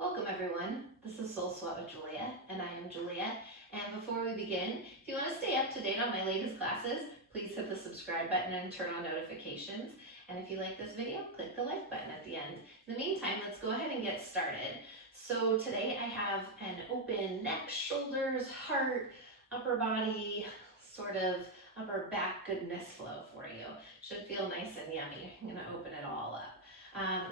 Welcome everyone, this is Soul Swap with Julia, and I am Julia. And before we begin, if you want to stay up to date on my latest classes, please hit the subscribe button and turn on notifications. And if you like this video, click the like button at the end. In the meantime, let's go ahead and get started. So today I have an open neck, shoulders, heart, upper body, sort of upper back goodness flow for you. Should feel nice and yummy. I'm going to open it all up.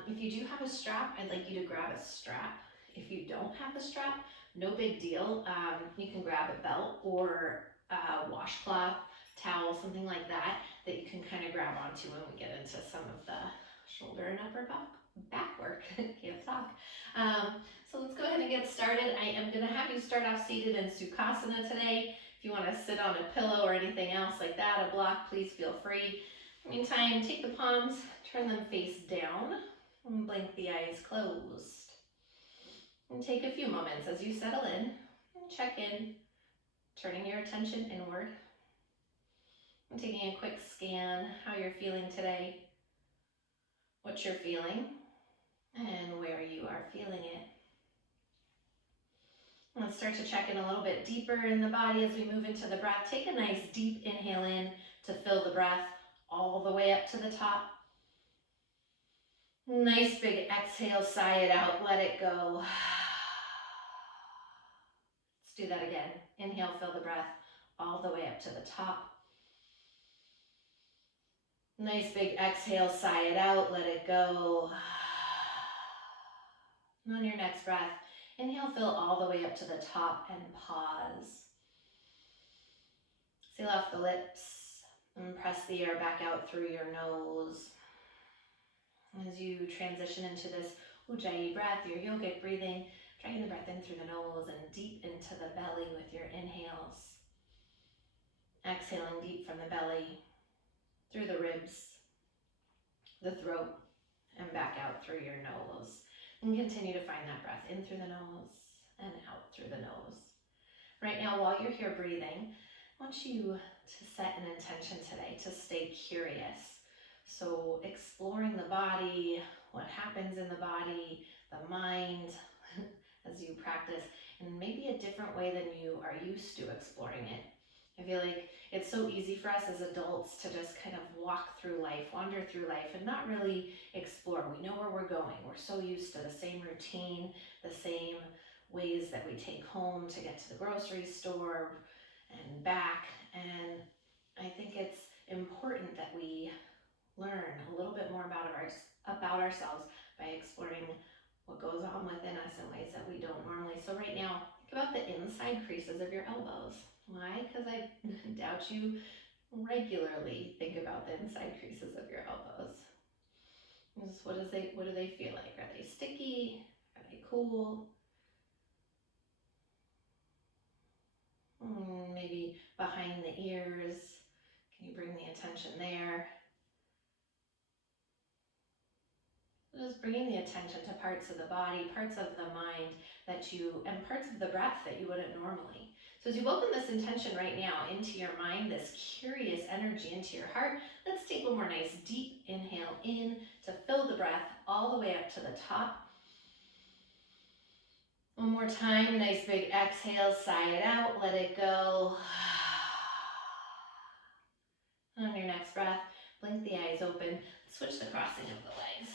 If you do have a strap, I'd like you to grab a strap. If you don't have the strap, no big deal. You can grab a belt or a washcloth, towel, something like that, that you can kind of grab onto when we get into some of the shoulder and upper back work. Can't talk. So let's go ahead and get started. I am going to have you start off seated in Sukhasana today. If you want to sit on a pillow or anything else like that, a block, please feel free. Meantime, take the palms, turn them face down, and blink the eyes closed. And take a few moments as you settle in and check in, turning your attention inward. And taking a quick scan, how you're feeling today, what you're feeling, and where you are feeling it. Let's start to check in a little bit deeper in the body as we move into the breath. Take a nice deep inhale in to fill the breath all the way up to the top. Nice big exhale, sigh it out, let it go. Let's do that again. Inhale, fill the breath all the way up to the top. Nice big exhale, sigh it out, let it go. And on your next breath, inhale, fill all the way up to the top and pause. Seal off the lips. And press the air back out through your nose. As you transition into this Ujjayi breath, your yogic breathing, dragging the breath in through the nose and deep into the belly with your inhales. Exhaling deep from the belly, through the ribs, the throat, and back out through your nose. And continue to find that breath in through the nose and out through the nose. Right now, while you're here breathing, I want you to set an intention today to stay curious. So exploring the body, what happens in the body, the mind as you practice, and maybe a different way than you are used to exploring it. I feel like it's so easy for us as adults to just kind of walk through life, wander through life, and not really explore. We know where we're going. We're so used to the same routine, the same ways that we take home to get to the grocery store and back. And I think it's important that we learn a little bit more about ourselves by exploring what goes on within us in ways that we don't normally. So right now, think about the inside creases of your elbows. Why? Because I doubt you regularly think about the inside creases of your elbows. What do they feel like? Are they sticky? Are they cool? Maybe behind the ears. Can you bring the attention there? Just bringing the attention to parts of the body, parts of the mind and parts of the breath that you wouldn't normally. So as you welcome this intention right now into your mind, this curious energy into your heart, let's take one more nice deep inhale in to fill the breath all the way up to the top. One more time, nice big exhale, sigh it out, let it go. On your next breath, blink the eyes open, switch the crossing of the legs.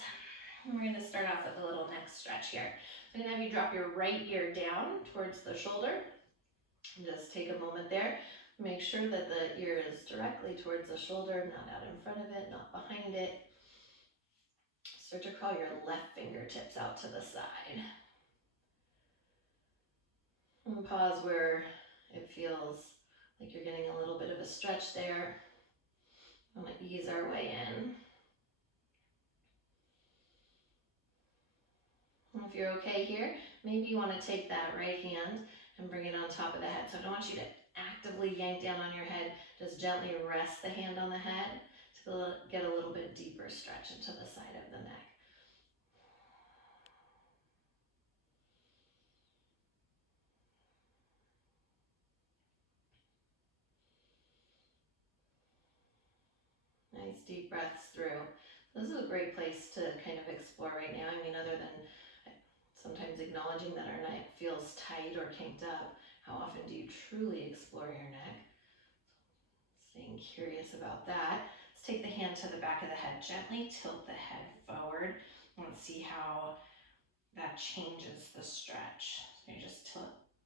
And we're going to start off with a little neck stretch here. So I'm going to have you drop your right ear down towards the shoulder. And just take a moment there. Make sure that the ear is directly towards the shoulder, not out in front of it, not behind it. Start to crawl your left fingertips out to the side. And pause where it feels like you're getting a little bit of a stretch there. I'm going to ease our way in. And if you're okay here, maybe you want to take that right hand and bring it on top of the head. So I don't want you to actively yank down on your head. Just gently rest the hand on the head to get a little bit deeper stretch into the side of the neck. Nice deep breaths through. This is a great place to kind of explore right now. I mean, other than Sometimes acknowledging that our neck feels tight or kinked up. How often do you truly explore your neck? Staying curious about that. Let's take the hand to the back of the head. Gently tilt the head forward. Let's see how that changes the stretch. So you're just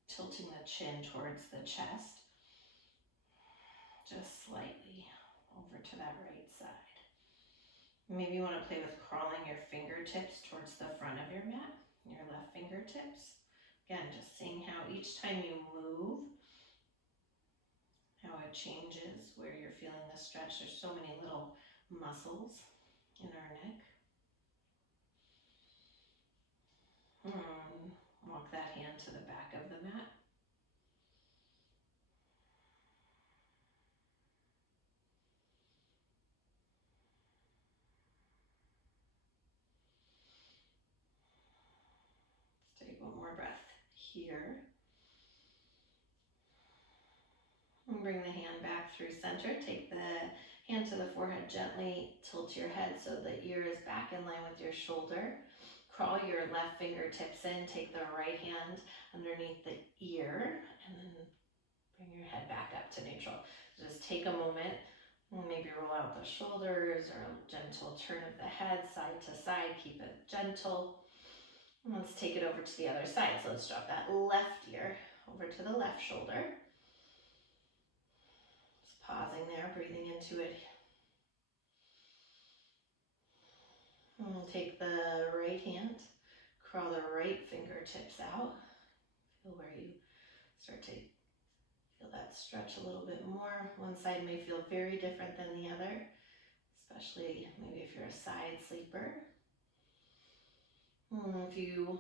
tilting the chin towards the chest. Just slightly over to that right side. Maybe you want to play with crawling your fingertips towards the front of your mat, your left fingertips. Again, just seeing how each time you move, how it changes, where you're feeling the stretch. There's so many little muscles in our neck. Walk that hand to the back of the mat. Let's take one more breath here. And bring the hand back through center. Take the hand to the forehead, gently tilt your head so the ear is back in line with your shoulder. Crawl your left fingertips in, take the right hand underneath the ear, and then bring your head back up to neutral. Just take a moment, maybe roll out the shoulders or a gentle turn of the head side to side, keep it gentle. And let's take it over to the other side. So let's drop that left ear over to the left shoulder. Just pausing there, breathing into it. And we'll take the right hand, crawl the right fingertips out. Feel where you start to feel that stretch a little bit more. One side may feel very different than the other, especially maybe if you're a side sleeper. If you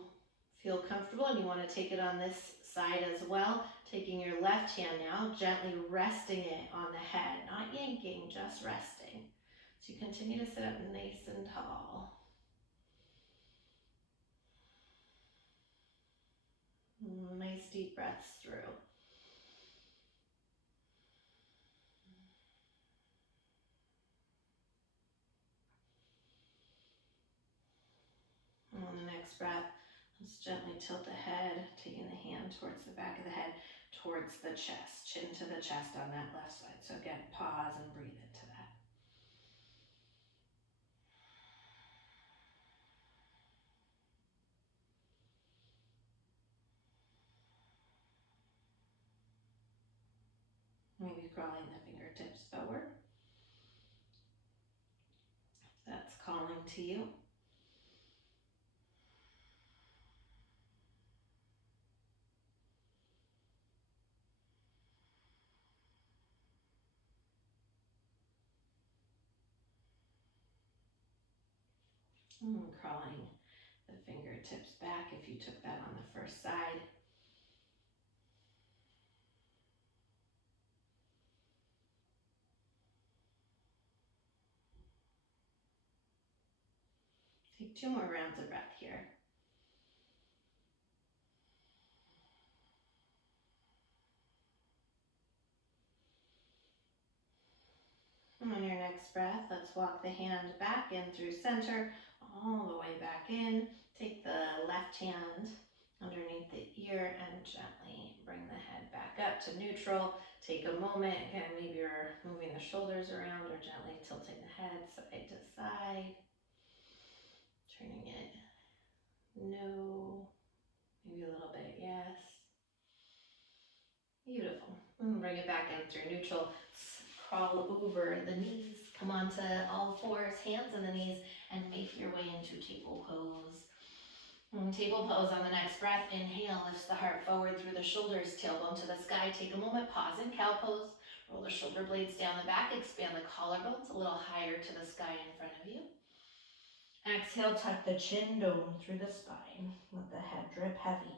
feel comfortable and you want to take it on this side as well, taking your left hand now, gently resting it on the head, not yanking, just resting. So you continue to sit up nice and tall. Nice deep breaths through. And on the next breath, let's gently tilt the head, taking the hand towards the back of the head, towards the chest, chin to the chest on that left side. So again, pause and breathe into that. Maybe crawling the fingertips forward. That's calling to you. Crawling the fingertips back if you took that on the first side. Take 2 more rounds of breath here. And on your next breath, let's walk the hand back in through center, all the way back in. Take the left hand underneath the ear and gently bring the head back up to neutral. Take a moment, again, maybe you're moving the shoulders around or gently tilting the head side to side. Turning it no, maybe a little bit yes. Beautiful. And bring it back in through neutral. Crawl over the knees. Come onto all fours, hands on the knees, and make your way into table pose. Table pose on the next breath. Inhale, lifts the heart forward through the shoulders, tailbone to the sky. Take a moment, pause in cow pose. Roll the shoulder blades down the back, expand the collarbones a little higher to the sky in front of you. Exhale, tuck the chin dome through the spine. Let the head drip heavy.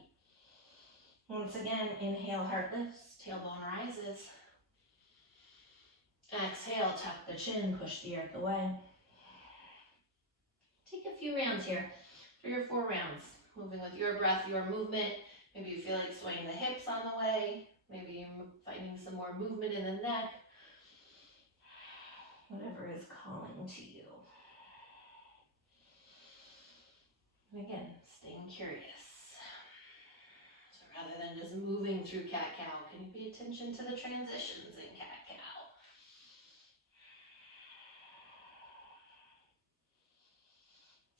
Once again, inhale, heart lifts, tailbone rises. Exhale, tuck the chin, push the earth away. Take a few rounds here, 3 or 4 rounds. Moving with your breath, your movement. Maybe you feel like swaying the hips on the way. Maybe you're finding some more movement in the neck. Whatever is calling to you. And again, staying curious. then is moving through cat-cow. Can you pay attention to the transitions in cat-cow?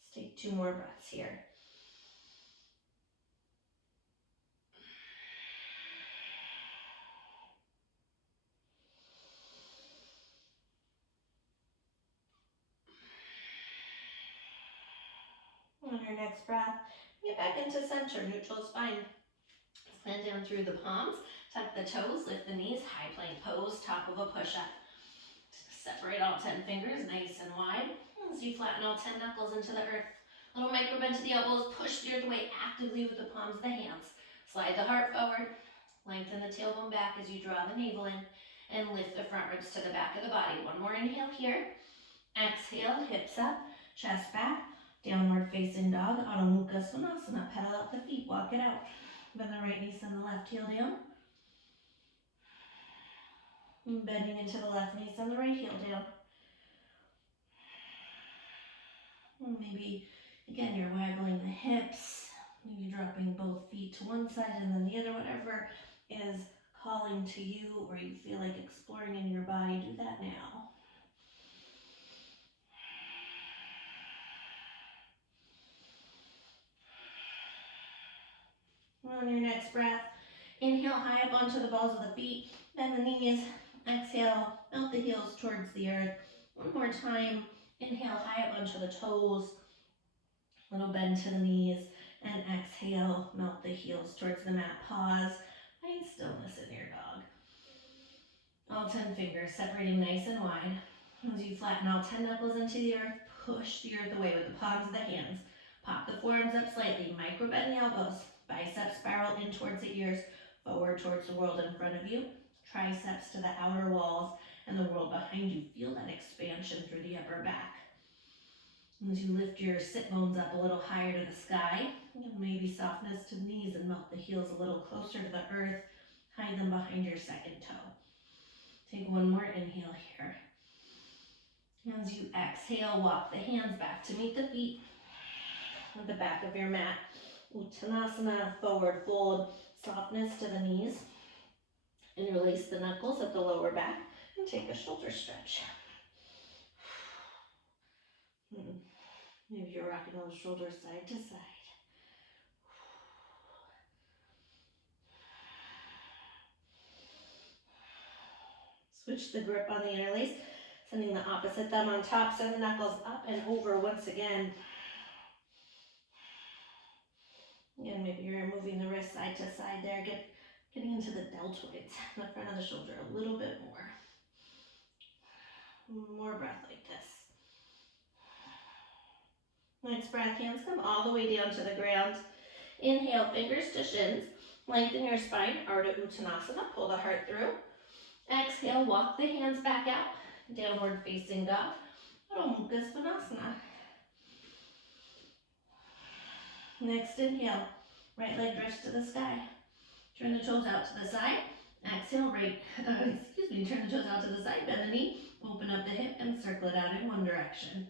Let's take 2 more breaths here. On your next breath, get back into center, neutral spine. Slant down through the palms, tuck the toes, lift the knees, high plank pose, top of a push-up. Separate all 10 fingers nice and wide as you flatten all 10 knuckles into the earth. Little micro bend to the elbows, push the earth away actively with the palms of the hands. Slide the heart forward, lengthen the tailbone back as you draw the navel in, and lift the front ribs to the back of the body. One more inhale here. Exhale, hips up, chest back, downward facing dog, Ardha Uttanasana. Pedal out the feet, walk it out. Bend the right knee, send the left heel down. Bending into the left knee, send the right heel down. Maybe, again, you're waggling the hips, maybe dropping both feet to one side and then the other, whatever is calling to you or you feel like exploring in your body, do that now. On your next breath, inhale high up onto the balls of the feet, bend the knees, exhale, melt the heels towards the earth. One more time, inhale high up onto the toes, little bend to the knees, and exhale, melt the heels towards the mat. Pause, find stillness in your dog. All 10 fingers separating nice and wide. As you flatten all 10 knuckles into the earth, push the earth away with the palms of the hands. Pop the forearms up slightly, micro bend the elbows. Biceps spiral in towards the ears, forward towards the world in front of you. Triceps to the outer walls and the world behind you. Feel that expansion through the upper back. As you lift your sit bones up a little higher to the sky, maybe softness to the knees and melt the heels a little closer to the earth. Hide them behind your second toe. Take one more inhale here. As you exhale, walk the hands back to meet the feet with the back of your mat. Uttanasana, forward fold, softness to the knees. And release the knuckles at the lower back and take a shoulder stretch. Maybe you're rocking those shoulders side to side. Switch the grip on the interlace, sending the opposite thumb on top, send the knuckles up and over once again. Again, maybe you're moving the wrist side to side there, getting into the deltoids, the front of the shoulder a little bit more. More breath like this. Next breath, hands come all the way down to the ground. Inhale, fingers to shins. Lengthen your spine, Ardha Uttanasana, pull the heart through. Exhale, walk the hands back out. Downward facing dog, Shavasana. Next inhale, right leg drifts to the sky. Turn the toes out to the side. Exhale, turn the toes out to the side, bend the knee, open up the hip and circle it out in one direction.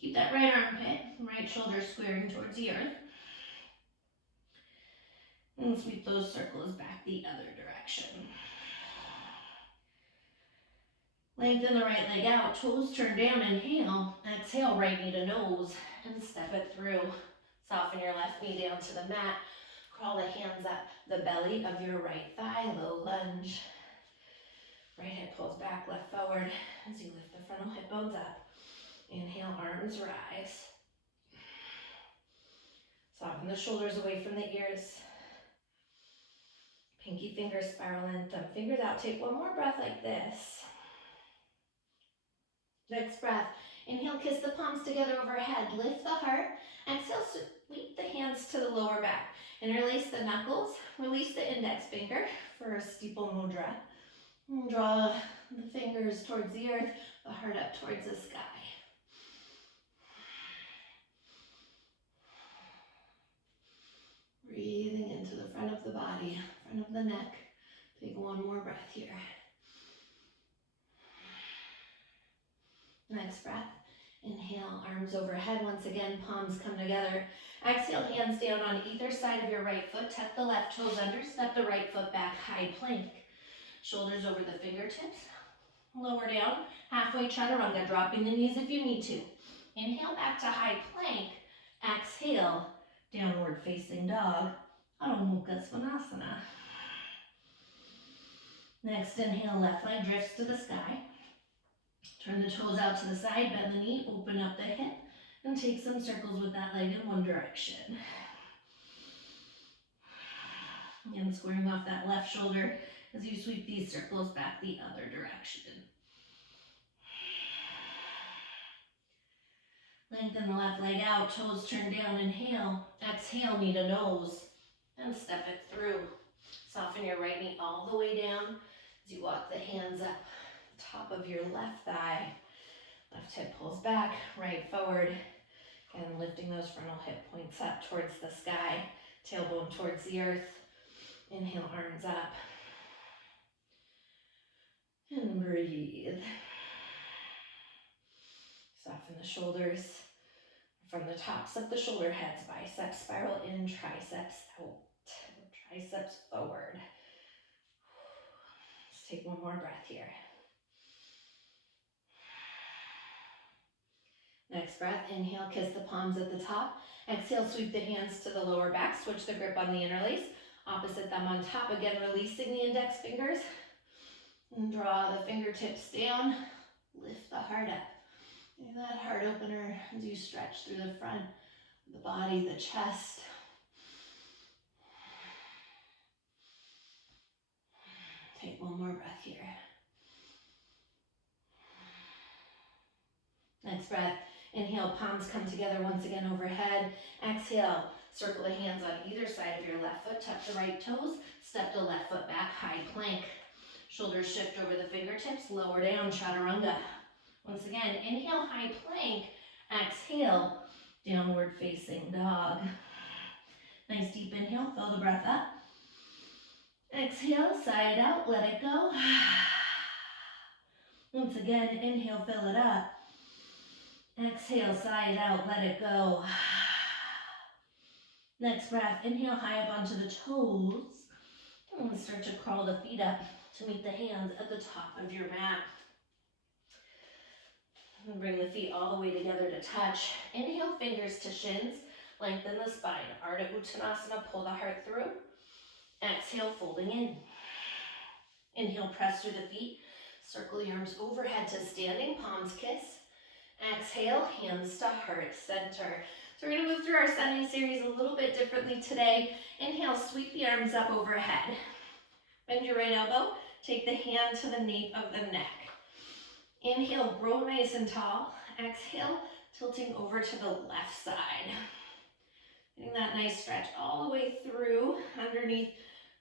Keep that right armpit, right shoulder squaring towards the earth. And sweep those circles back the other direction. Lengthen the right leg out, toes turn down, inhale. Exhale, right knee to nose and step it through. Soften your left knee down to the mat. Crawl the hands up the belly of your right thigh, low lunge. Right hip pulls back, left forward as you lift the frontal hip bones up. Inhale, arms rise. Soften the shoulders away from the ears. Pinky fingers spiral in, thumb fingers out. Take one more breath like this. Next breath, inhale, kiss the palms together overhead. Lift the heart. Exhale, sweep the hands to the lower back. Interlace the knuckles. Release the index finger for a steeple mudra. And draw the fingers towards the earth, the heart up towards the sky. Breathing into the front of the body, front of the neck. Take one more breath here. Next breath, Inhale, arms overhead. Once again, palms come together. Exhale, hands down on either side of your right foot. Tuck the left toes under. Step the right foot back, high plank. Shoulders over the fingertips. Lower down, halfway chaturanga, dropping the knees if you need to. Inhale back to high plank. Exhale, downward facing dog, Ardha Uttanasana. Next inhale, left leg drifts to the sky. Turn the toes out to the side, bend the knee, open up the hip, and take some circles with that leg in one direction. And squaring off that left shoulder as you sweep these circles back the other direction. Lengthen the left leg out, toes turn down, inhale. Exhale, knee to nose, and step it through. Soften your right knee all the way down as you walk the hands up, top of your left thigh. Left hip pulls back, right forward, and lifting those frontal hip points up towards the sky, tailbone towards the earth. Inhale, arms up, and breathe. Soften the shoulders from the tops of the shoulder heads, biceps spiral in, triceps out, triceps forward. Let's take one more breath here. Next breath, inhale, kiss the palms at the top. Exhale, sweep the hands to the lower back, switch the grip on the interlace. Opposite thumb on top, again releasing the index fingers. And draw the fingertips down, lift the heart up. Give that heart opener as you stretch through the front, the body, the chest. Take one more breath here. Next breath, inhale, palms come together once again overhead. Exhale, circle the hands on either side of your left foot, tuck the right toes, step the left foot back, high plank. Shoulders shift over the fingertips, lower down, chaturanga. Once again, inhale, high plank. Exhale, downward facing dog. Nice deep inhale, fill the breath up. Exhale, sigh it out, let it go. Once again, inhale, fill it up. Exhale, sigh it out, let it go. Next breath, inhale, high up onto the toes. And start to crawl the feet up to meet the hands at the top of your mat. And bring the feet all the way together to touch. Inhale, fingers to shins. Lengthen the spine. Ardha Uttanasana, pull the heart through. Exhale, folding in. Inhale, press through the feet. Circle the arms overhead to standing, palms kiss. Exhale, hands to heart center. So we're going to move through our Sunday series a little bit differently today. Inhale, sweep the arms up overhead. Bend your right elbow. Take the hand to the nape of the neck. Inhale, grow nice and tall. Exhale, tilting over to the left side. Getting that nice stretch all the way through underneath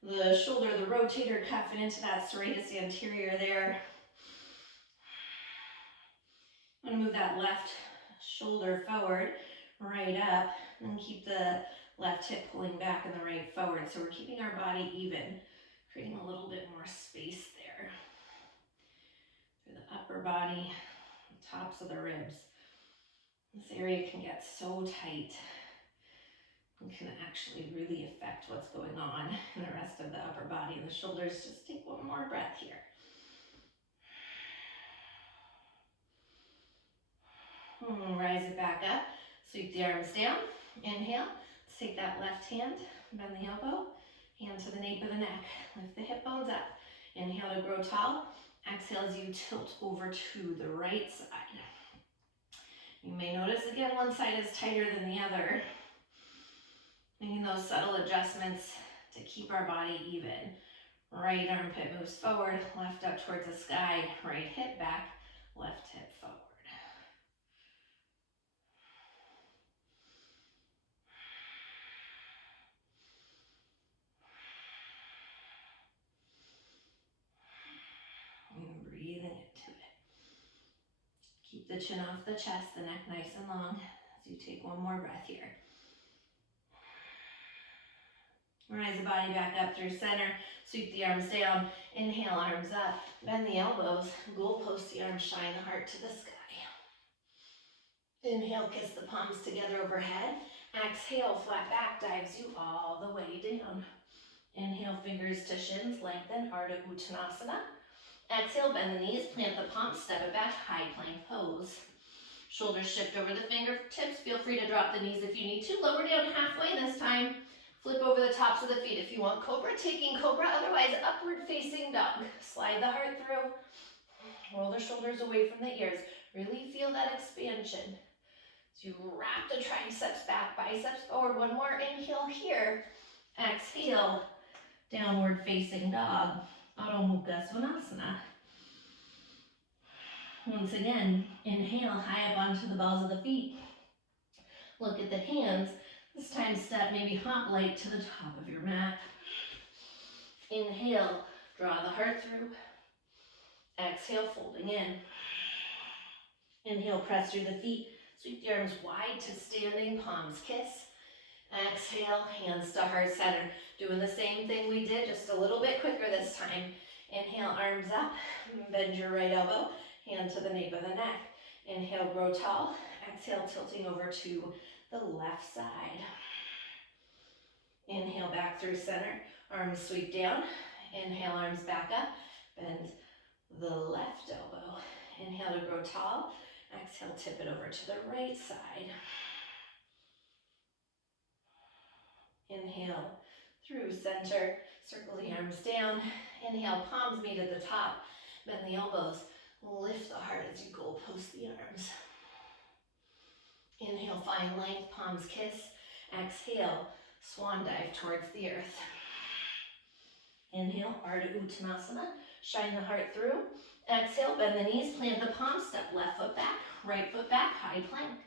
the shoulder, the rotator cuff, and into that serratus anterior there. I'm going to move that left shoulder forward, right up, and keep the left hip pulling back and the right forward. So we're keeping our body even, creating a little bit more space there. Through the upper body, the tops of the ribs. This area can get so tight. It can actually really affect what's going on in the rest of the upper body and the shoulders. Just take one more breath here. Rise it back up. Sweep the arms down. Inhale. Let's take that left hand, bend the elbow, hand to the nape of the neck. Lift the hip bones up. Inhale to grow tall. Exhale as you tilt over to the right side. You may notice again one side is tighter than the other. Making those subtle adjustments to keep our body even. Right armpit moves forward, left up towards the sky, right hip back, left hip forward. And breathing into it. Keep the chin off the chest, the neck nice and long as you take one more breath here. Rise the body back up through center. Sweep the arms down. Inhale, arms up. Bend the elbows. Goalpost the arms, shine the heart to the sky. Inhale, kiss the palms together overhead. Exhale, flat back dives you all the way down. Inhale, fingers to shins, lengthen, Ardha Uttanasana. Exhale, bend the knees, plant the palms, step it back, high plank pose. Shoulders shift over the fingertips. Feel free to drop the knees if you need to. Lower down halfway this time. Flip over the tops of the feet if you want cobra. Taking cobra, otherwise upward facing dog. Slide the heart through. Roll the shoulders away from the ears. Really feel that expansion. So you wrap the triceps back, biceps forward. One more inhale here. Exhale, downward facing dog. Ardha Uttanasana. Once again, inhale, high up onto the balls of the feet. Look at the hands. This time step, maybe hop light to the top of your mat. Inhale, draw the heart through. Exhale, folding in. Inhale, press through the feet. Sweep the arms wide to standing, palms kiss. Exhale, hands to heart center. Doing the same thing we did, just a little bit quicker this time. Inhale, arms up, bend your right elbow, hand to the nape of the neck. Inhale, grow tall. Exhale, tilting over to the left side. Inhale, back through center. Arms sweep down. Inhale, arms back up. Bend the left elbow. Inhale to grow tall. Exhale, tip it over to the right side. Inhale, through center. Circle the arms down. Inhale, palms meet at the top. Bend the elbows. Lift the heart as you goalpost the arms. Inhale, find length, palms kiss. Exhale, swan dive towards the earth. Inhale, Ardha Uttanasana. Shine the heart through. Exhale, bend the knees, plant the palms, step left foot back, right foot back, high plank.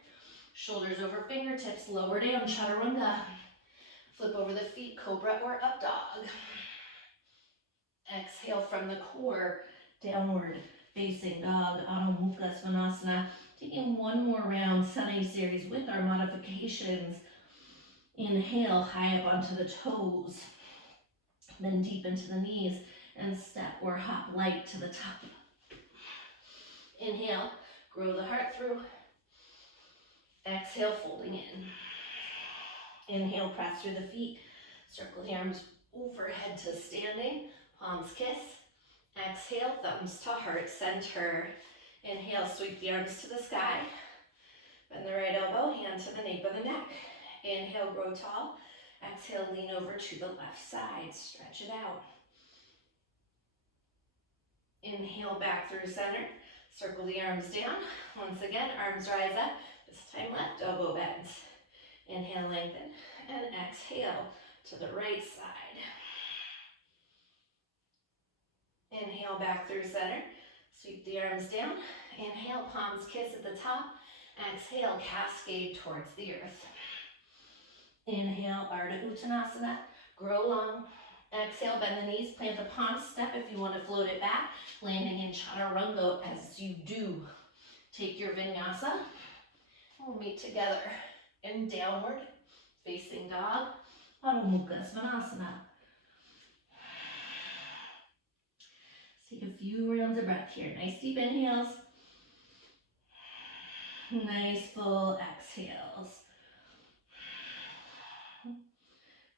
Shoulders over fingertips, lower down, chaturanga. Flip over the feet, cobra or up dog. Exhale from the core, downward facing dog, Ardha Uttanasana. Taking one more round, sunny series with our modifications. Inhale, high up onto the toes. Then deep into the knees and step or hop light to the top. Inhale, grow the heart through. Exhale, folding in. Inhale, press through the feet. Circle the arms overhead to standing. Palms kiss. Exhale, thumbs to heart center. Inhale, sweep the arms to the sky. Bend the right elbow, hand to the nape of the neck. Inhale, grow tall. Exhale, lean over to the left side. Stretch it out. Inhale, back through center. Circle the arms down. Once again, arms rise up. This time left elbow bends. Inhale, lengthen. And exhale to the right side. Inhale, back through center. Sweep the arms down. Inhale, palms kiss at the top. Exhale, cascade towards the earth. Inhale, Ardha Uttanasana. Grow long. Exhale, bend the knees, plant the palms, step if you want to float it back. Landing in chaturanga as you do. Take your vinyasa. We'll meet together in downward facing dog. Ardha Uttanasana. Take a few rounds of breath here. Nice deep inhales. Nice full exhales.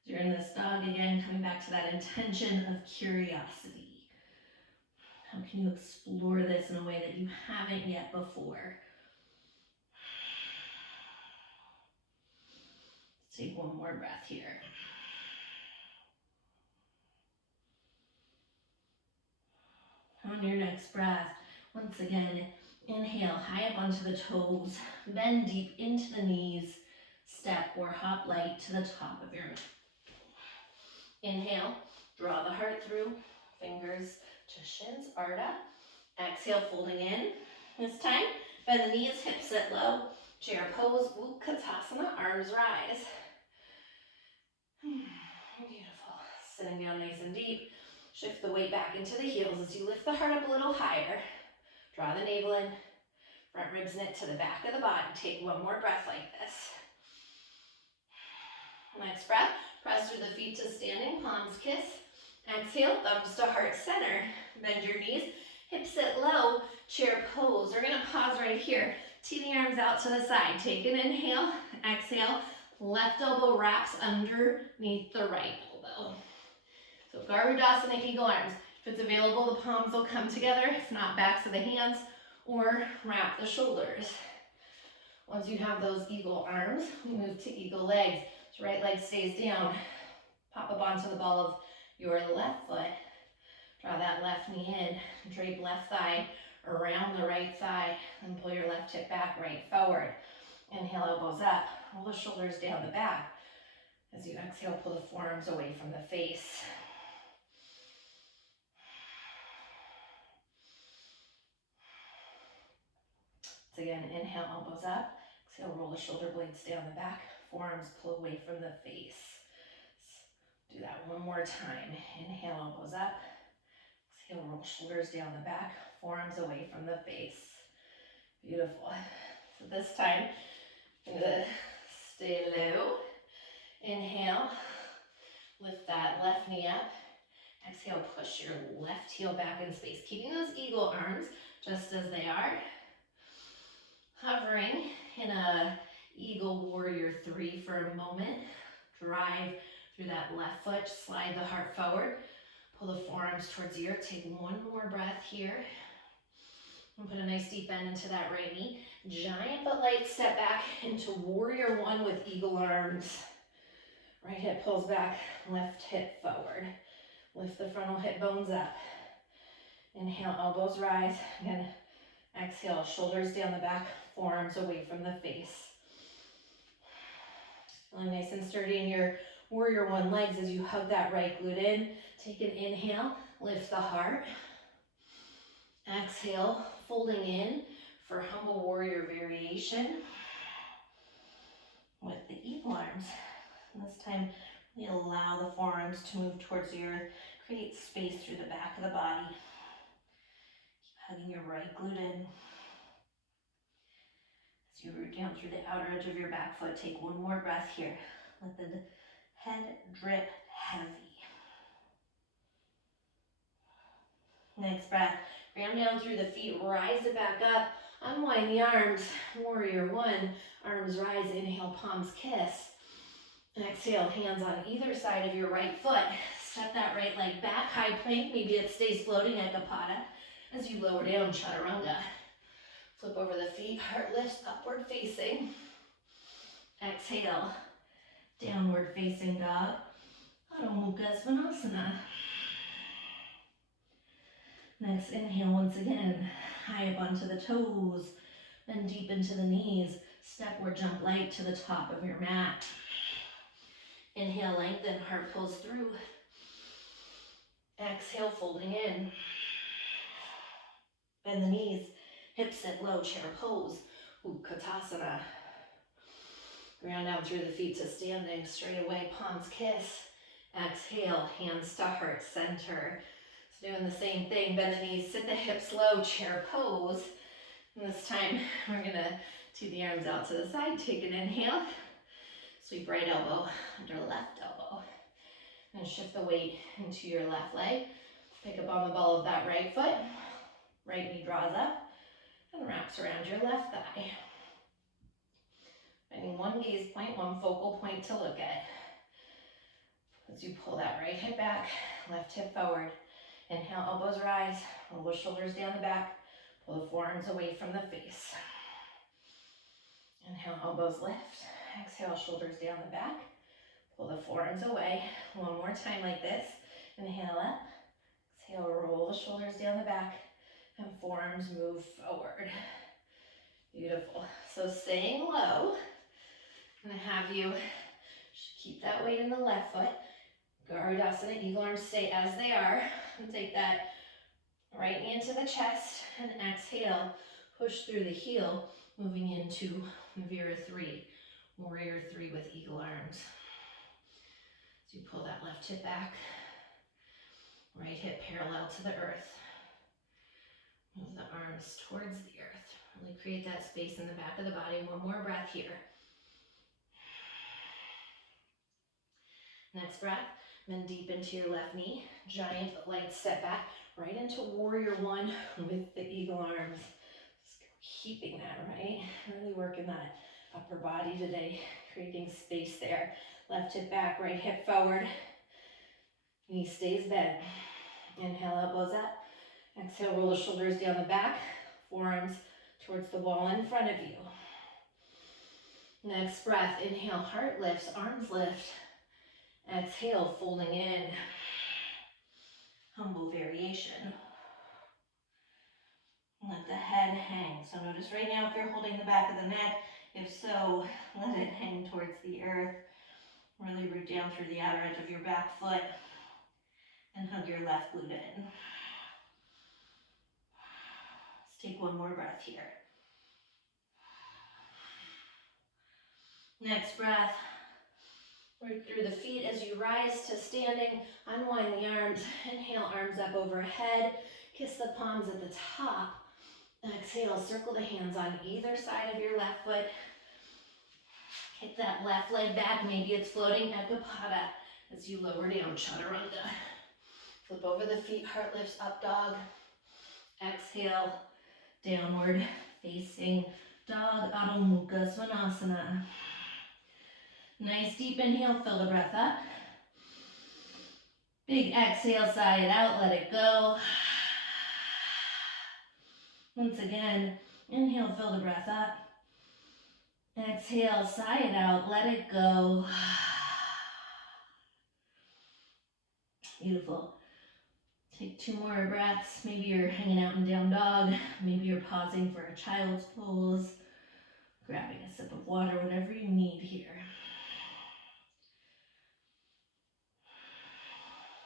You're in this dog again, coming back to that intention of curiosity. How can you explore this in a way that you haven't yet before? Let's take one more breath here. On your next breath, once again, inhale high up onto the toes, bend deep into the knees, step or hop light to the top of your mat. Inhale, draw the heart through, fingers to shins, Ardha. Exhale, folding in. This time, bend the knees, hips sit low, chair pose, Sukhasana, arms rise. Beautiful. Sitting down nice and deep. Shift the weight back into the heels as you lift the heart up a little higher. Draw the navel in. Front ribs knit to the back of the body. Take one more breath like this. Next breath, press through the feet to standing, palms kiss. Exhale, thumbs to heart center. Bend your knees, hips sit low, chair pose. We're gonna pause right here. Tee the arms out to the side. Take an inhale, exhale. Left elbow wraps underneath the right elbow. So Garudasana, eagle arms. If it's available, the palms will come together. If not, backs of the hands, or wrap the shoulders. Once you have those eagle arms, we move to eagle legs. So right leg stays down. Pop up onto the ball of your left foot. Draw that left knee in. Drape left thigh around the right thigh. And pull your left hip back, right forward. Inhale, elbows up. Roll the shoulders down the back. As you exhale, pull the forearms away from the face. So again, inhale, elbows up. Exhale, roll the shoulder blades down the back. Forearms pull away from the face. Do that one more time. Inhale, elbows up. Exhale, roll shoulders down the back. Forearms away from the face. Beautiful. So this time, I'm gonna stay low. Inhale, lift that left knee up. Exhale, push your left heel back in space. Keeping those eagle arms just as they are. Hovering in a eagle warrior 3 for a moment. Drive through that left foot, slide the heart forward. Pull the forearms towards the earth. Take one more breath here. And put a nice deep bend into that right knee. Giant but light step back into warrior 1 with eagle arms. Right hip pulls back, left hip forward. Lift the frontal hip bones up. Inhale, elbows rise. Again, exhale, shoulders down the back, forearms away from the face. Feeling nice and sturdy in your warrior 1 legs as you hug that right glute in. Take an inhale, lift the heart. Exhale, folding in for humble warrior variation with the eagle arms. And this time, we allow the forearms to move towards the earth, create space through the back of the body. Keep hugging your right glute in. As you root down through the outer edge of your back foot, take one more breath here. Let the head drip heavy. Next breath, ground down through the feet, rise it back up, unwind the arms, warrior 1, arms rise, inhale, palms kiss. Exhale, hands on either side of your right foot. Step that right leg back, high plank, maybe it stays floating at Ekapada. As you lower down, Chaturanga. Flip over the feet, heart lifts, upward facing. Exhale, downward facing dog. Adho Mukha Svanasana. Next, inhale once again, high up onto the toes, then deep into the knees. Step or jump light to the top of your mat. Inhale, lengthen, heart pulls through. Exhale, folding in. Bend the knees, hips sit low, chair pose, Uttanasana. Ground down through the feet to standing, straight away, palms kiss. Exhale, hands to heart center. So doing the same thing, bend the knees, sit the hips low, chair pose. And this time, we're gonna tee the arms out to the side, take an inhale. Sweep right elbow under left elbow. And shift the weight into your left leg. Pick up on the ball of that right foot. Right knee draws up and wraps around your left thigh. Finding one gaze point, one focal point to look at. As you pull that right hip back, left hip forward. Inhale, elbows rise. Roll the shoulders down the back. Pull the forearms away from the face. Inhale, elbows lift. Exhale, shoulders down the back. Pull the forearms away. One more time like this. Inhale up. Exhale, roll the shoulders down the back. And forearms move forward. Beautiful. So staying low. I'm going to have you keep that weight in the left foot. Garudasana, eagle arms stay as they are. And take that right knee into the chest. And exhale, push through the heel. Moving into Vira 3. Warrior 3 with eagle arms. So you pull that left hip back, right hip parallel to the earth. Move the arms towards the earth. Really create that space in the back of the body. One more breath here. Next breath, bend deep into your left knee. Giant but light step back, right into warrior 1 with the eagle arms. Keeping that, right? Really working that upper body today, creating space there. Left hip back, right hip forward. Knee stays bent. Inhale, elbows up. Exhale, roll the shoulders down the back, forearms towards the wall in front of you. Next breath, inhale, heart lifts, arms lift. Exhale, folding in. Humble variation. Let the head hang. So notice right now if you're holding the back of the neck. If so, let it hang towards the earth. Really root down through the outer edge of your back foot and hug your left glute in. Let's take one more breath here. Next breath, work through the feet as you rise to standing. Unwind the arms. Inhale, arms up overhead. Kiss the palms at the top. Exhale, circle the hands on either side of your left foot. Hit that left leg back. Maybe it's floating Ekapada as you lower down, Chaturanga. Flip over the feet, heart lifts, up dog. Exhale, downward facing dog, Adho Mukha Svanasana. Nice deep inhale, fill the breath up. Big exhale, sigh it out, let it go. Once again, inhale, fill the breath up. Exhale, sigh it out, let it go. Beautiful. Take two more breaths. Maybe you're hanging out in down dog. Maybe you're pausing for a child's pose. Grabbing a sip of water, whatever you need here.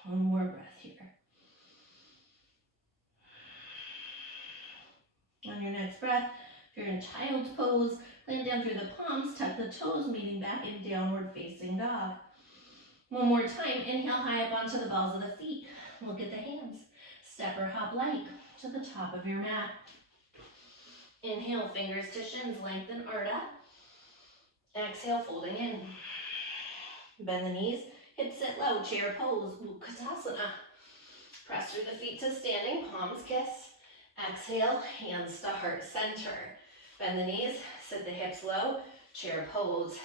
One more breath here. On your next breath, if you're in child's pose, land down through the palms, tuck the toes, meeting back in downward facing dog. One more time, inhale high up onto the balls of the feet. Look at the hands. Step or hop light to the top of your mat. Inhale, fingers to shins, lengthen Ardha. Exhale, folding in. Bend the knees, hips sit low, chair pose, Sukhasana. Press through the feet to standing, palms kiss. Exhale, hands to heart center. Bend the knees, sit the hips low, chair pose.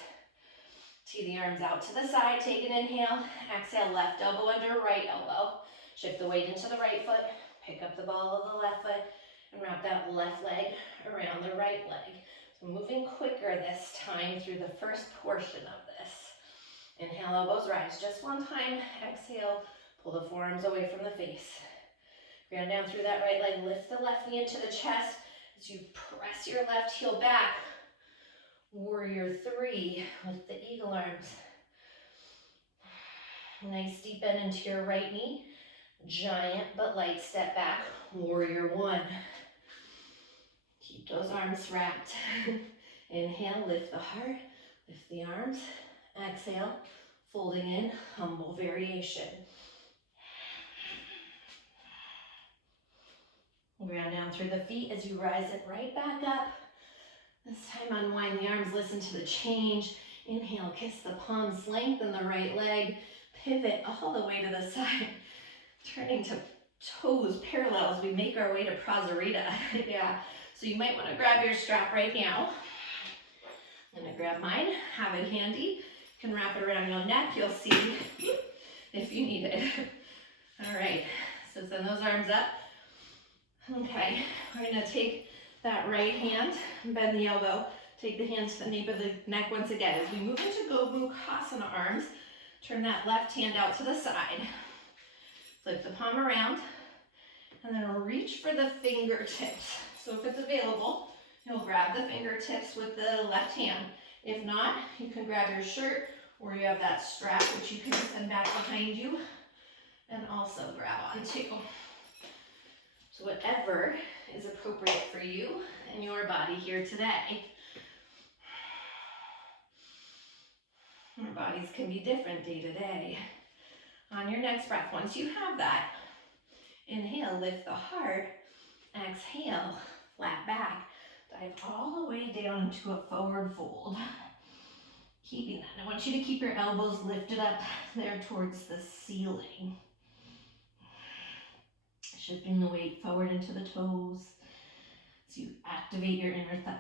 Tee the arms out to the side, take an inhale. Exhale, left elbow under right elbow. Shift the weight into the right foot, pick up the ball of the left foot, and wrap that left leg around the right leg. So moving quicker this time through the first portion of this. Inhale, elbows rise just one time. Exhale, pull the forearms away from the face. Ground down through that right leg, lift the left knee into the chest as you press your left heel back. Warrior three with the eagle arms. Nice deep bend into your right knee. Giant but light step back, warrior one. Keep those arms wrapped. Inhale, lift the heart, lift the arms. Exhale, folding in, humble variation. Ground down through the feet as you rise it right back up. This time unwind the arms, listen to the change. Inhale, kiss the palms, lengthen the right leg, pivot all the way to the side. Turning to toes parallel as we make our way to Prasarita. Yeah, so you might want to grab your strap right now. I'm going to grab mine, have it handy. You can wrap it around your neck, you'll see if you need it. All right, so send those arms up. Okay, we're going to take that right hand, bend the elbow, take the hand to the nape of the neck once again. As we move into Sukhasana arms, turn that left hand out to the side. Flip the palm around, and then reach for the fingertips. So if it's available, you'll grab the fingertips with the left hand. If not, you can grab your shirt, or you have that strap which you can send back behind you and also grab onto. So whatever is appropriate for you and your body here today. Our bodies can be different day to day. On your next breath, once you have that, inhale, lift the heart. Exhale, flat back. Dive all the way down into a forward fold. Keeping that. I want you to keep your elbows lifted up there towards the ceiling. Shifting the weight forward into the toes. as you activate your inner thighs.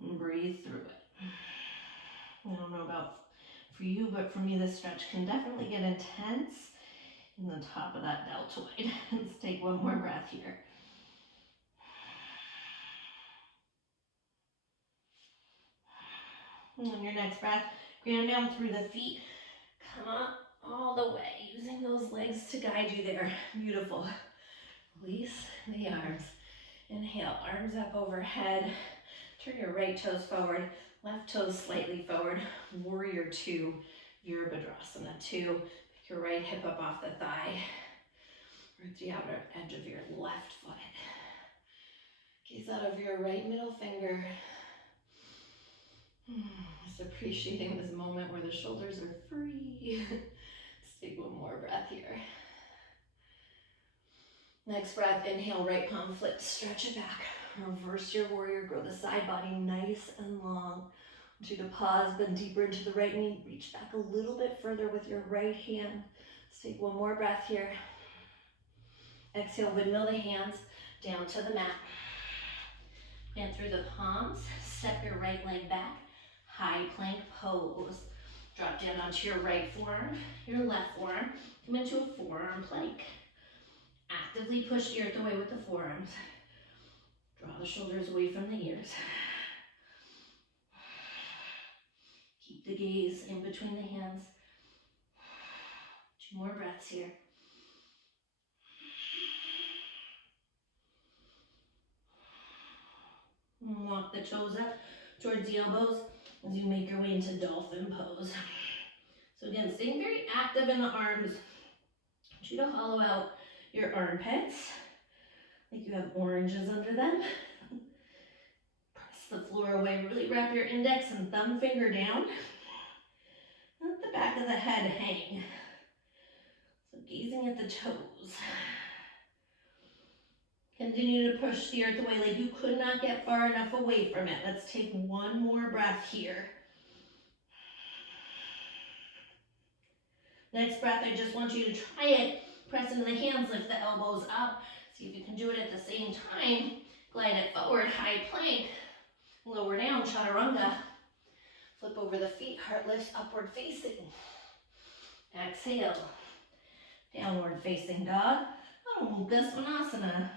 And breathe through it. I don't know about for you, but for me, this stretch can definitely get intense in the top of that deltoid. Let's take one more breath here. And on your next breath, ground down through the feet. Come up all the way, using those legs to guide you there. Beautiful. Release the arms. Inhale, arms up overhead. Turn your right toes forward, left toes slightly forward. Warrior two, Virabhadrasana two. Pick your right hip up off the thigh. Root the outer edge of your left foot. Gaze out of your right middle finger. Just appreciating this moment where the shoulders are free. Let's take one more breath here. Next breath, inhale, right palm flip, stretch it back. Reverse your warrior, grow the side body nice and long. I want you to pause, bend deeper into the right knee, reach back a little bit further with your right hand. Let's take one more breath here. Exhale, windmill the hands down to the mat. Plant through the palms, step your right leg back, high plank pose. Drop down onto your right forearm, your left forearm, come into a forearm plank. Actively push the earth away with the forearms. Draw the shoulders away from the ears. Keep the gaze in between the hands. 2 more breaths here. And walk the toes up towards the elbows as you make your way into dolphin pose. So again, staying very active in the arms. I want you to hollow out your armpits like you have oranges under them. Press the floor away. Really wrap your index and thumb finger down. Let the back of the head hang. So gazing at the toes. Continue to push the earth away like you could not get far enough away from it. Let's take one more breath here. Next breath, I just want you to try it. Press into the hands, lift the elbows up. See if you can do it at the same time. Glide it forward, high plank. Lower down, chaturanga. Flip over the feet, heart lifts upward facing. Exhale. Downward facing dog. Sukhasana.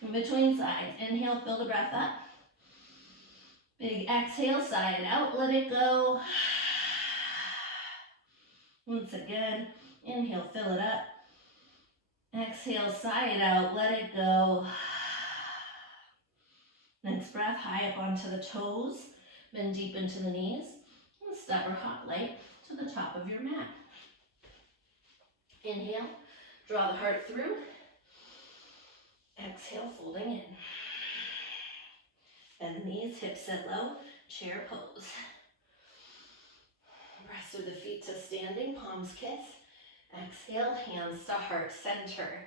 In between sides. Inhale, fill the breath up. Big exhale, sigh it out, let it go. Once again, inhale, fill it up. Exhale, sigh it out, let it go. Next breath, high up onto the toes. Bend deep into the knees. And step or hop light to the top of your mat. Inhale, draw the heart through. Exhale, folding in. Bend the knees, hips set low, chair pose. Press through the feet to standing, palms kiss. Exhale, hands to heart center.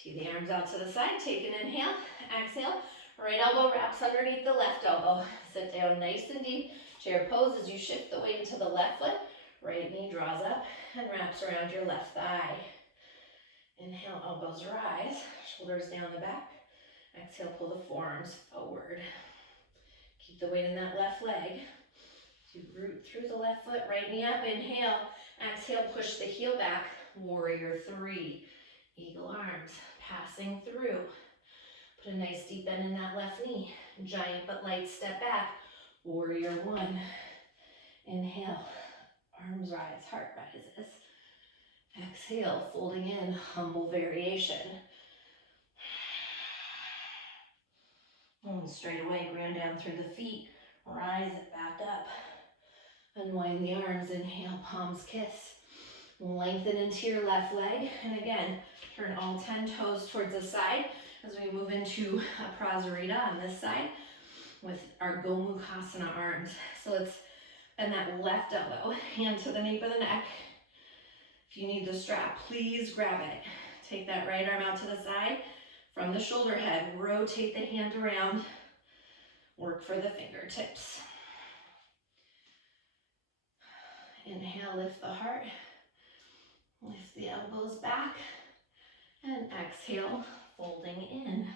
Tee the arms out to the side, take an inhale. Exhale, right elbow wraps underneath the left elbow. Sit down nice and deep, chair pose as you shift the weight into the left foot. Right knee draws up and wraps around your left thigh. Inhale, elbows rise, shoulders down the back. Exhale, pull the forearms forward. Keep the weight in that left leg. So you root through the left foot, right knee up, inhale. Exhale, push the heel back, warrior three. Eagle arms, passing through. Put a nice deep bend in that left knee. Giant but light step back, warrior one. Inhale, arms rise, heart rises. Exhale, folding in, humble variation. And straight away, ground down through the feet, rise it back up. Unwind the arms, inhale, palms kiss. Lengthen into your left leg, and again, turn all 10 toes towards the side as we move into a prasarita on this side with our Gomukhasana arms. So let's bend that left elbow, hand to the nape of the neck. If you need the strap, please grab it. Take that right arm out to the side. From the shoulder head, rotate the hand around. Work for the fingertips. Inhale, lift the heart. Lift the elbows back and exhale, folding in.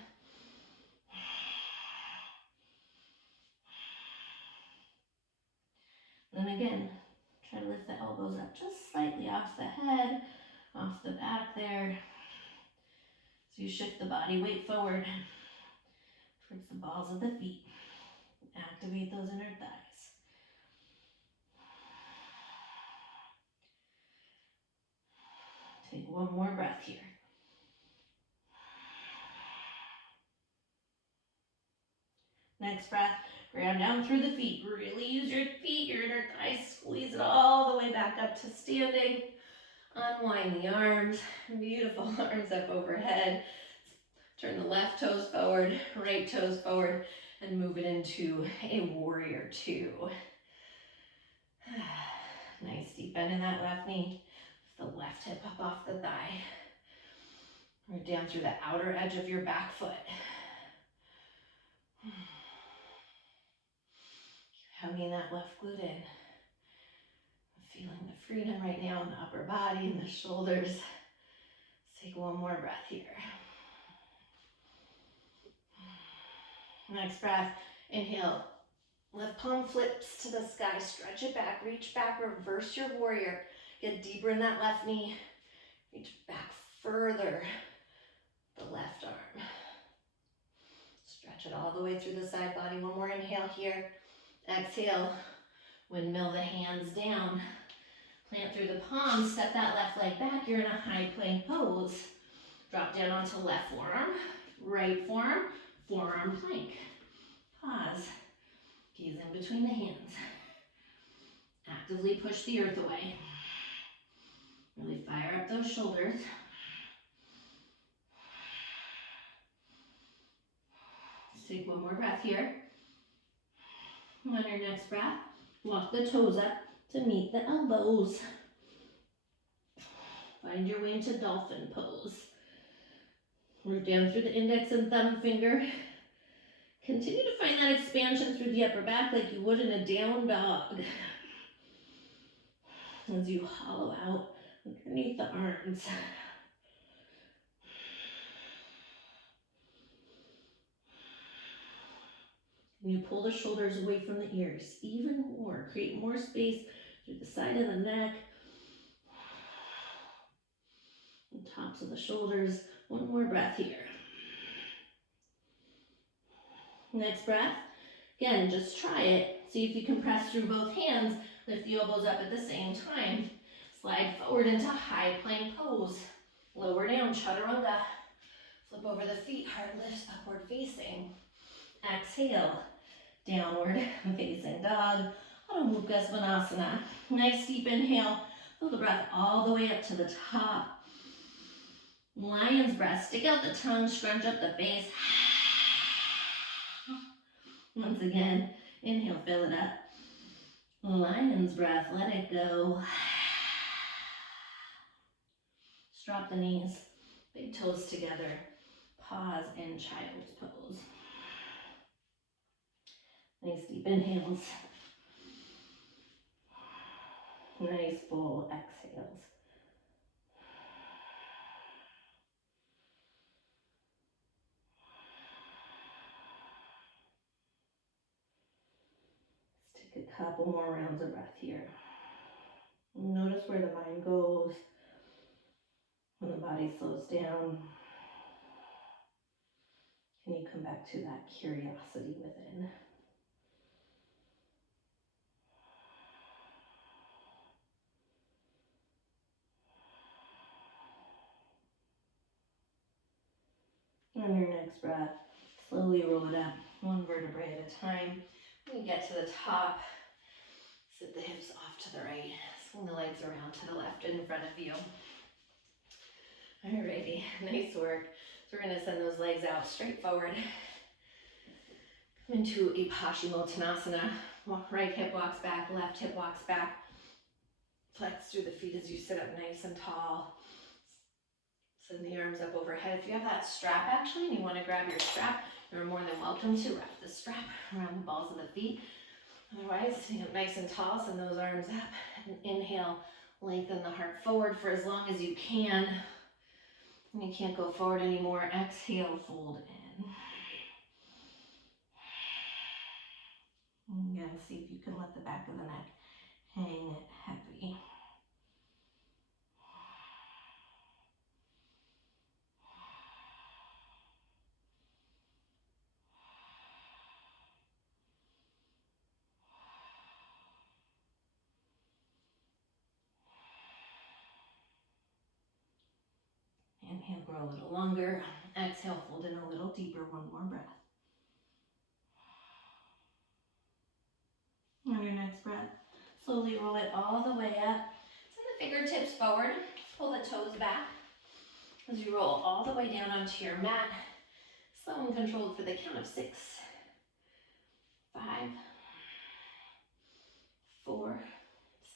Then again, try to lift the elbows up just slightly off the head, off the back there. So you shift the body weight forward towards the balls of the feet. Activate those inner thighs. Take one more breath here. Next breath, ground down through the feet. Really use your feet, your inner thighs. Squeeze it all the way back up to standing. Unwind the arms. Beautiful arms up overhead. Turn the left toes forward, right toes forward, and move it into a warrior two. Nice deep bend in that left knee. Lift the left hip up off the thigh. Root down through the outer edge of your back foot. Hugging that left glute in. Feeling the freedom right now in the upper body and the shoulders. Let's take one more breath here. Next breath, inhale. Left palm flips to the sky. Stretch it back, reach back, reverse your warrior. Get deeper in that left knee. Reach back further. The left arm. Stretch it all the way through the side body. One more inhale here. Exhale. Windmill the hands down. Plant through the palms. Step that left leg back. You're in a high plank pose. Drop down onto left forearm. Right forearm. Forearm plank. Pause. Gaze in between the hands. Actively push the earth away. Really fire up those shoulders. Let's take one more breath here. On your next breath, walk the toes up to meet the elbows. Find your way into dolphin pose. Root down through the index and thumb finger. Continue to find that expansion through the upper back like you would in a down dog. As you hollow out underneath the arms. And you pull the shoulders away from the ears even more. Create more space through the side of the neck. And tops of the shoulders. One more breath here. Next breath. Again, just try it. See if you can press through both hands. Lift the elbows up at the same time. Slide forward into high plank pose. Lower down, chaturanga. Flip over the feet, heart lifts, upward facing. Exhale, downward facing dog. Ardha Uttanasana. Nice deep inhale. Fill the breath all the way up to the top. Lion's breath. Stick out the tongue, scrunch up the face. Once again, inhale, fill it up. Lion's breath, let it go. Drop the knees, big toes together. Pause in child's pose. Nice deep inhales. Nice full exhales. Let's take a couple more rounds of breath here. Notice where the mind goes when the body slows down. Can you come back to that curiosity within? On your next breath, slowly roll it up, one vertebrae at a time. When you get to the top, sit the hips off to the right, swing the legs around to the left in front of you. Alrighty, nice work. So we're gonna send those legs out straight forward. Come into a Paschimottanasana. Right hip walks back, left hip walks back. Flex through the feet as you sit up nice and tall. Send the arms up overhead. If you have that strap actually, and you wanna grab your strap, you're more than welcome to wrap the strap around the balls of the feet. Otherwise, sitting up nice and tall, send those arms up and inhale, Lengthen the heart forward for as long as you can. When you can't go forward anymore, exhale, fold in. And again, see if you can let the back of the neck hang heavy. Inhale, grow a little longer. Exhale, fold in a little deeper. One more breath. On your next breath, slowly roll it all the way up. Send the fingertips forward. Pull the toes back. As you roll all the way down onto your mat, slow and controlled for the count of 6, 5, 4.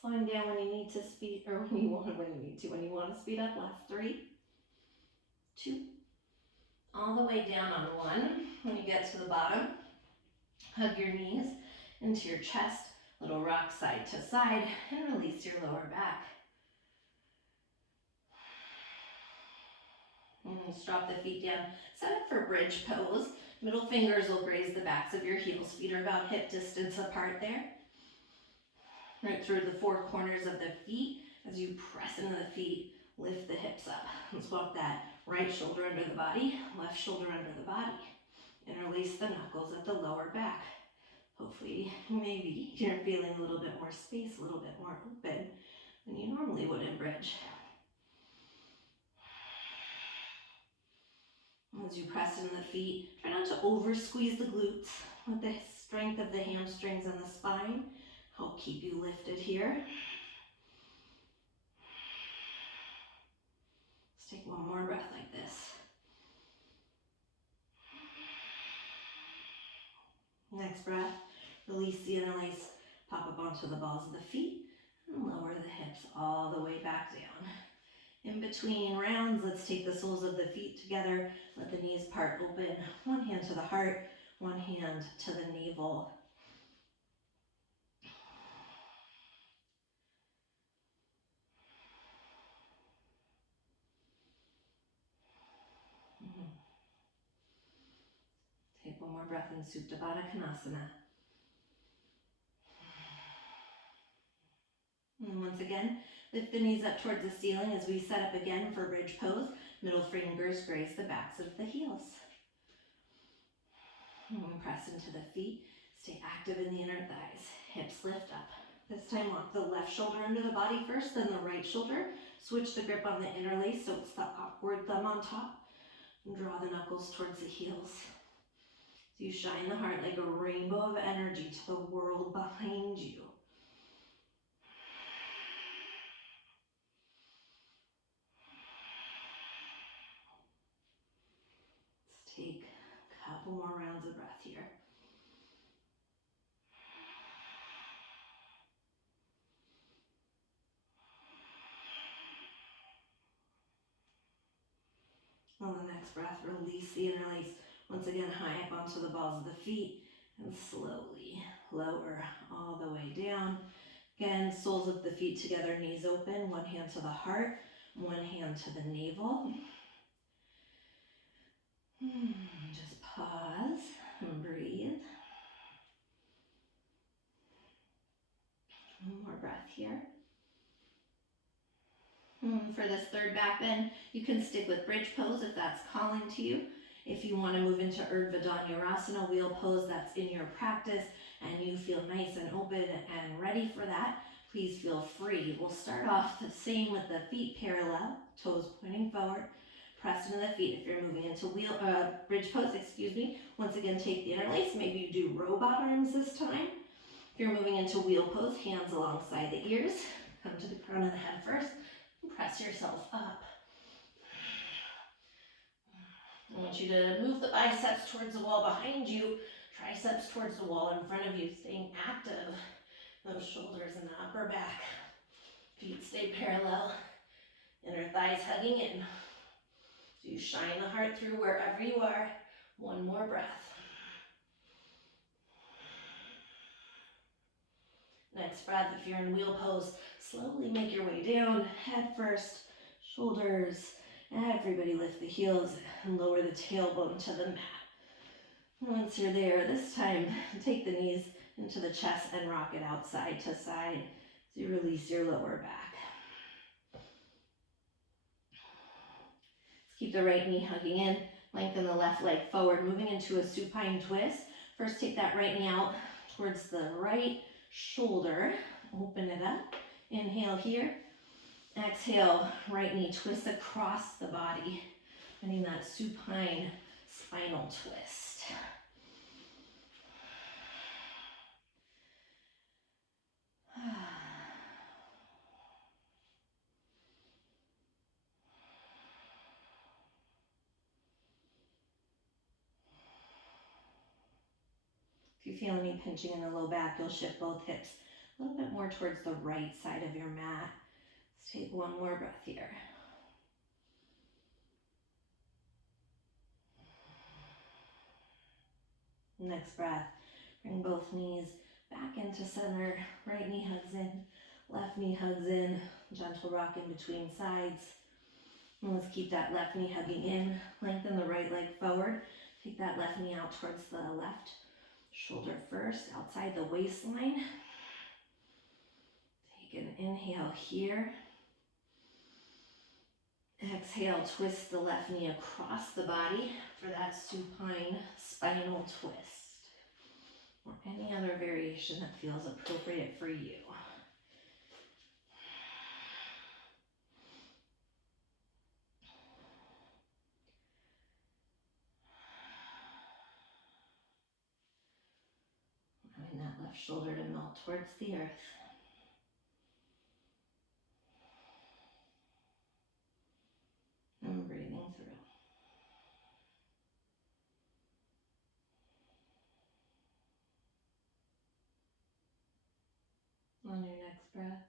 Slowing down when you need to speed, or when you want to speed up. Last 3, 2. All the way down on 1. When you get to the bottom, hug your knees into your chest, little rock side to side, and release your lower back. And just drop the feet down. Set up for bridge pose. Middle fingers will graze the backs of your heels. Feet are about hip distance apart there. Right through the 4 corners of the feet. As you press into the feet, lift the hips up. Let's walk that right shoulder under the body, left shoulder under the body. Interlace the knuckles at the lower back. Hopefully, maybe you're feeling a little bit more space, a little bit more open than you normally would in bridge. As you press into the feet, try not to over squeeze the glutes. Let the strength of the hamstrings and the spine help keep you lifted here. Let's take one more breath like this. Next breath, release the interlace, pop up onto the balls of the feet, and lower the hips all the way back down. In between rounds, let's take the soles of the feet together, let the knees part open, one hand to the heart, one hand to the navel. Take one more breath in Supine Twist. And once again, lift the knees up towards the ceiling as we set up again for bridge pose. Middle fingers graze the backs of the heels. And press into the feet. Stay active in the inner thighs. Hips lift up. This time walk the left shoulder under the body first, then the right shoulder. Switch the grip on the interlace so it's the awkward thumb on top. And draw the knuckles towards the heels. So you shine the heart like a rainbow of energy to the world behind you. Let's take a couple more rounds of breath here. On the next breath, release the interlace. Once again, high up onto the balls of the feet and slowly lower all the way down. Again, soles of the feet together, knees open, one hand to the heart, one hand to the navel. Just pause and breathe. One more breath here. For this third back bend, you can stick with bridge pose if that's calling to you. If you want to move into Ardha Uttanasana, wheel pose, that's in your practice, and you feel nice and open and ready for that, please feel free. We'll start off the same with the feet parallel, toes pointing forward. Press into the feet. If you're moving into bridge pose, once again take the interlace. Maybe you do robot arms this time. If you're moving into wheel pose, hands alongside the ears. Come to the crown of the head first. Press yourself up. I want you to move the biceps towards the wall behind you, triceps towards the wall in front of you, staying active. Those shoulders and the upper back. Feet stay parallel. Inner thighs hugging in. So you shine the heart through wherever you are. One more breath. Next breath, if you're in wheel pose, Slowly make your way down, head first, shoulders. Everybody lift the heels and lower the tailbone to the mat. Once you're there, this time, take the knees into the chest and rock it out side to side as you release your lower back. Let's keep the right knee hugging in, lengthen the left leg forward, moving into a supine twist. First, take that right knee out towards the right shoulder, open it up. Inhale here, exhale, right knee twist across the body, finding that supine spinal twist. If you feel any pinching in the low back, you'll shift both hips a little bit more towards the right side of your mat. Let's take one more breath here. Next breath, bring both knees back into center. Right knee hugs in, left knee hugs in. Gentle rock in between sides. And let's keep that left knee hugging in. Lengthen the right leg forward. Take that left knee out towards the left shoulder first, outside the waistline. Take an inhale here. Exhale, twist the left knee across the body for that supine spinal twist. Or any other variation that feels appropriate for you. Allowing that left shoulder to melt towards the earth. And breathing through. On your next breath,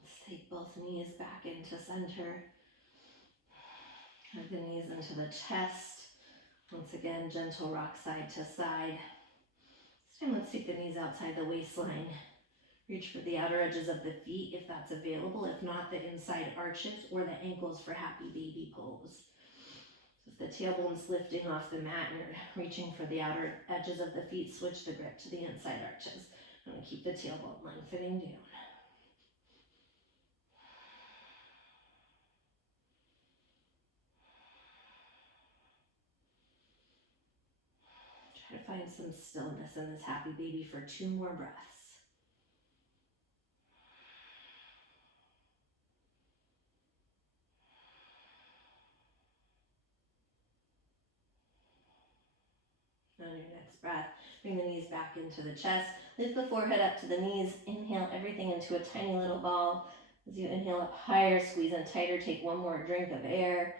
let's take both knees back into center. Hug the knees into the chest. Once again, gentle rock side to side. This time, let's take the knees outside the waistline. Reach for the outer edges of the feet if that's available. If not, the inside arches or the ankles for happy baby pose. So if the tailbone's lifting off the mat and you're reaching for the outer edges of the feet, switch the grip to the inside arches. I'm going to keep the tailbone lengthening down. Try to find some stillness in this happy baby for 2 more breaths. On your next breath, bring the knees back into the chest. Lift the forehead up to the knees. Inhale everything into a tiny little ball. As you inhale up higher, squeeze in tighter. Take one more drink of air.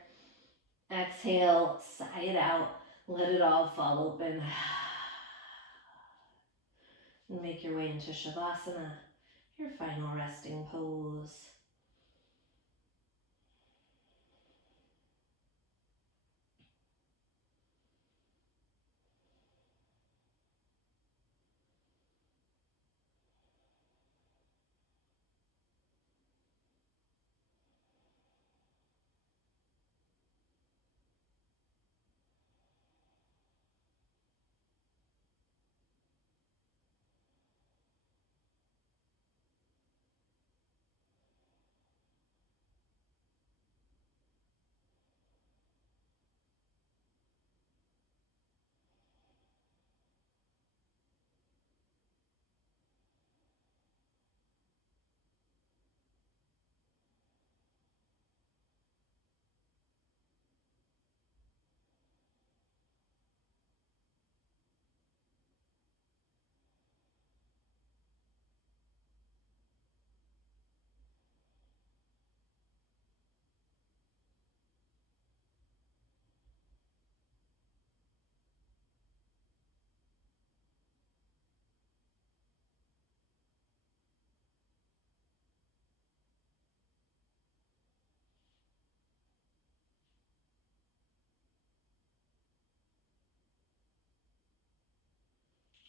Exhale, sigh it out. Let it all fall open. And make your way into Shavasana, your final resting pose.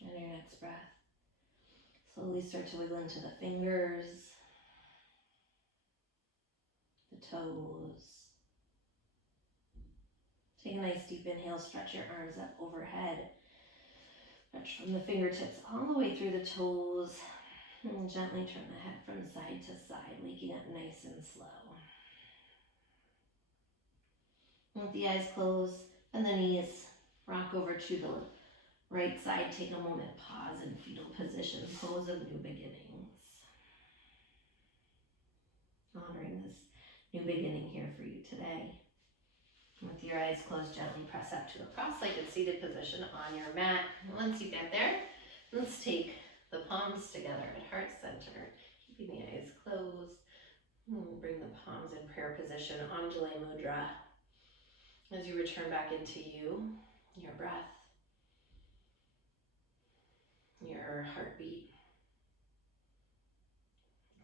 And your next breath, Slowly start to wiggle into the fingers, the toes. Take a nice deep inhale, stretch your arms up overhead. Stretch from the fingertips all the way through the toes. And gently turn the head from side to side, waking up nice and slow. With the eyes closed and the knees, rock over to the right side. Take a moment, pause in fetal position, pose of new beginnings. Honoring this new beginning here for you today. With your eyes closed, gently press up to a cross-legged seated position on your mat. Once you get there, let's take the palms together at heart center, keeping the eyes closed. Bring the palms in prayer position, Anjali Mudra. As you return back into you, your breath, your heartbeat.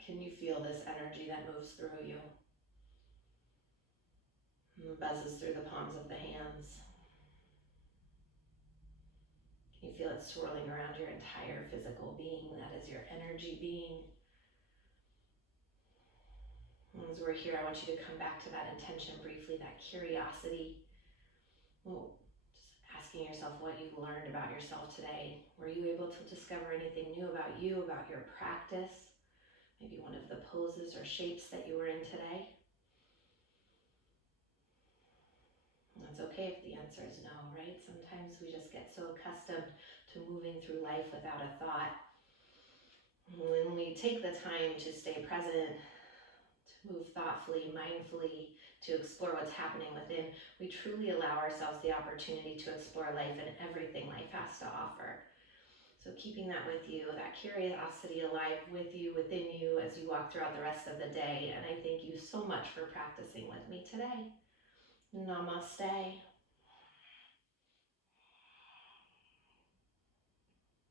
Can you feel this energy that moves through you? Buzzes through the palms of the hands. Can you feel it swirling around your entire physical being? That is your energy being. As we're here, I want you to come back to that intention briefly, that curiosity. Just asking yourself what you learned about yourself today. Were you able to discover anything new about you, about your practice? Maybe one of the poses or shapes that you were in today? That's okay if the answer is no, right? Sometimes we just get so accustomed to moving through life without a thought. When we take the time to stay present, to move thoughtfully, mindfully, to explore what's happening within, we truly allow ourselves the opportunity to explore life and everything life has to offer. So keeping that with you, that curiosity alive with you, within you as you walk throughout the rest of the day. And I thank you so much for practicing with me today. Namaste.